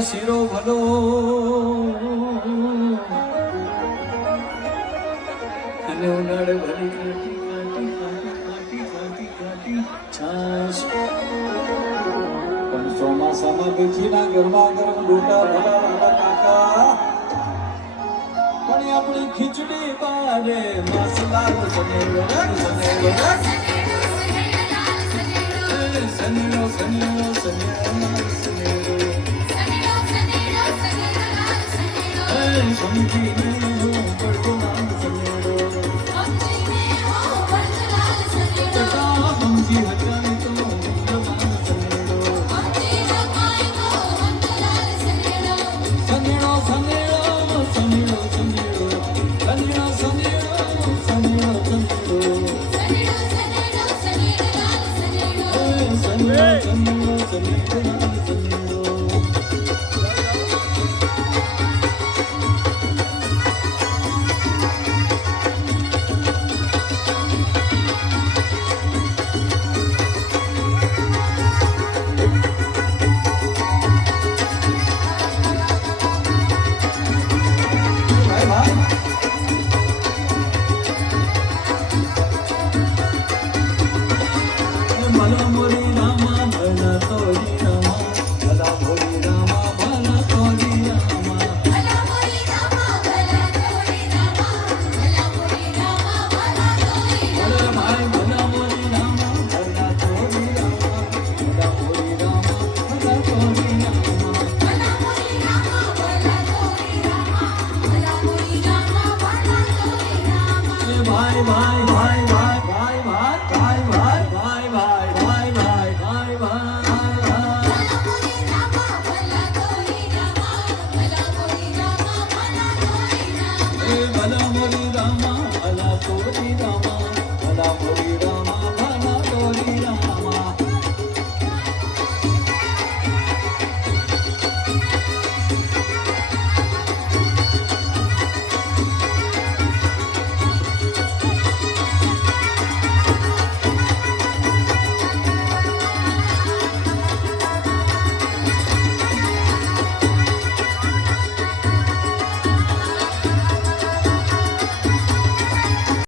શીરો ભલો અને ઉનાળે ભરી કાટી કાટી કાટી કાટી કાટી છાશ પણ ચોમાસામાં બેચીના ગરમા ગરમ ડોટા ભલા કાકા પણ આપણી ખીચડી બારે મસલા સનેડો સનેડો સનેડો સમજી પડતો નામ સનેડો સમજી હટાય તો bye bye bye bye